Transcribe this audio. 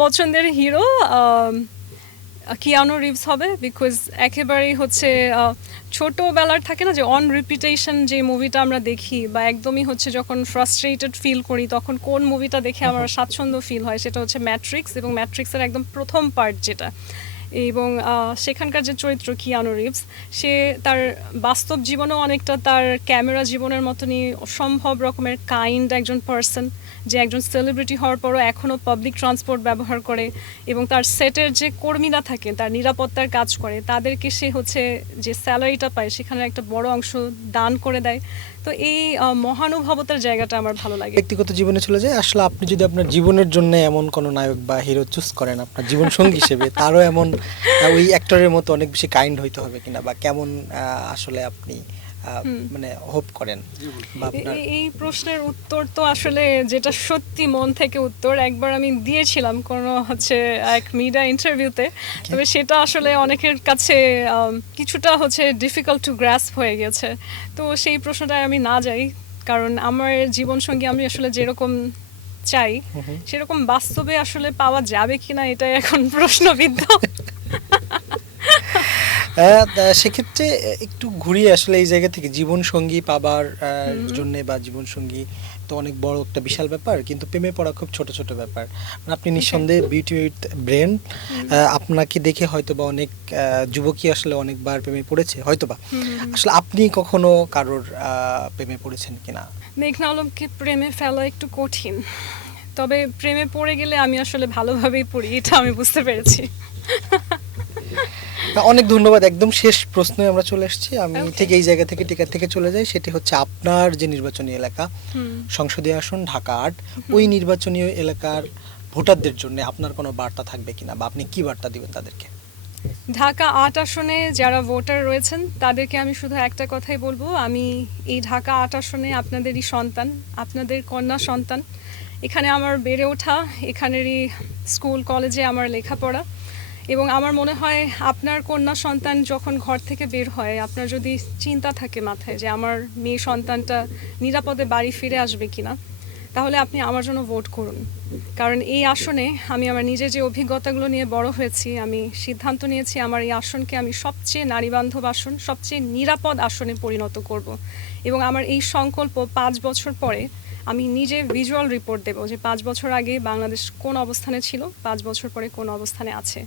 পছন্দের hero কিয়ানো Reeves হবে, because একেবারেই হচ্ছে ছোটোবেলার থাকে না যে অন রিপিটেশন যে মুভিটা আমরা দেখি, বা একদমই হচ্ছে যখন ফ্রাস্ট্রেটেড ফিল করি তখন কোন মুভিটা দেখে আমার স্বাচ্ছন্দ্য ফিল হয়, সেটা হচ্ছে ম্যাট্রিক্স, এবং ম্যাট্রিক্সের একদম প্রথম পার্ট যেটা। এবং সেখানকার যে চরিত্র কিয়ানো রিভস, সে তার বাস্তব জীবনেও অনেকটা তার ক্যামেরা জীবনের মতনই অসম্ভব রকমের কাইন্ড একজন পার্সন, যে একজন সেলিব্রিটি হওয়ার পরও এখনও পাবলিক ট্রান্সপোর্ট ব্যবহার করে, এবং তার সেটের যে কর্মীরা থাকে তার নিরাপত্তার কাজ করে, তাদেরকে সে হচ্ছে যে স্যালারিটা পায় সেখানে একটা বড় অংশ দান করে দেয়। তো এই মহানুভবতার জায়গাটা আমার ভালো লাগে। ব্যক্তিগত জীবনে চলে যায়, আসলে আপনি যদি আপনার জীবনের জন্য এমন কোনো নায়ক বা হিরো চুজ করেন আপনার জীবন সঙ্গী হিসেবে, তারও এমন ওই অ্যাক্টরের মতো অনেক বেশি কাইন্ড হইতে হবে কিনা, বা কেমন আসলে আপনি মানে হোপ করেন, বা আপনার এই প্রশ্নের উত্তর তো আসলে যেটা সত্যি মন থেকে উত্তর, একবার আমি দিয়েছিলাম কোনো হচ্ছে এক মিডিয়া ইন্টারভিউতে, তবে সেটা আসলে অনেকের কাছে কিছুটা হচ্ছে ডিফিকাল্ট টু গ্রাস্প হয়ে গেছে। তো সেই প্রশ্নটায় আমি না যাই, কারণ আমার জীবনসঙ্গী আমি আসলে যেরকম চাই সেরকম বাস্তবে আসলে পাওয়া যাবে কিনা এটাই এখন প্রশ্নবিদ্ধ। সেক্ষেত্রে একটু ঘুরিয়ে আসলে এই জায়গা থেকে জীবন সঙ্গী পাবার জন্য, বা জীবন সঙ্গী তো অনেক বড় একটা বিশাল ব্যাপার, কিন্তু প্রেমে পড়া খুব ছোট ছোট ব্যাপার। মানে আপনি নিঃসন্দেহে বিউটি উইথ ব্রেন, আপনাকে দেখে হয়তো বা অনেক যুবকই আসলে অনেকবার প্রেমে পড়েছে হয়তো বা। আসলে আপনি কখনো কারোর প্রেমে পড়েছেন কিনা? মেঘনা আলমকে প্রেমে ফেলা একটু কঠিন, তবে প্রেমে পড়ে গেলে আমি আসলে ভালোভাবেই পড়ি, এটা আমি বুঝতে পেরেছি। অনেক ধন্যবাদ। একদম শেষ প্রশ্নে আমরা চলে এসেছি। আমি Okay. ঠিক এই জায়গা থেকে টিকার থেকে চলে যাই, সেটি হচ্ছে আপনার যে নির্বাচনী এলাকা সংসদীয় আসন ঢাকা ৮, ওই নির্বাচনী এলাকার ভোটারদের জন্য আপনার কোনো বার্তা থাকবে কিনা, বা আপনি কি বার্তা দিবেন তাদেরকে? ঢাকা ৮ আসনে যারা ভোটার রয়েছেন তাদেরকে আমি শুধু একটা কথাই বলবো, আমি এই ঢাকা ৮ আসনে আপনাদেরই সন্তান, আপনাদের কন্যা সন্তান। এখানে আমার বেড়ে ওঠা, এখানেরই স্কুল কলেজে আমার লেখাপড়া, এবং আমার মনে হয় আপনার কন্যা সন্তান যখন ঘর থেকে বের হয়, আপনার যদি চিন্তা থাকে মাথায় যে আমার মেয়ে সন্তানটা নিরাপদে বাড়ি ফিরে আসবে কিনা, তাহলে আপনি আমার জন্য ভোট করুন। কারণ এই আসনে আমি আমার নিজের যে অভিজ্ঞতাগুলো নিয়ে বড় হয়েছি, আমি সিদ্ধান্ত নিয়েছি আমার এই আসনকে আমি সবচেয়ে নারীবান্ধব আসন, সবচেয়ে নিরাপদ আসনে পরিণত করব। এবং আমার এই সংকল্প 5 বছর পরে আমি নিজে ভিজুয়াল রিপোর্ট দেব যে 5 বছর আগে বাংলাদেশ কোন অবস্থানে ছিল, 5 বছর পরে কোন অবস্থানে আছে।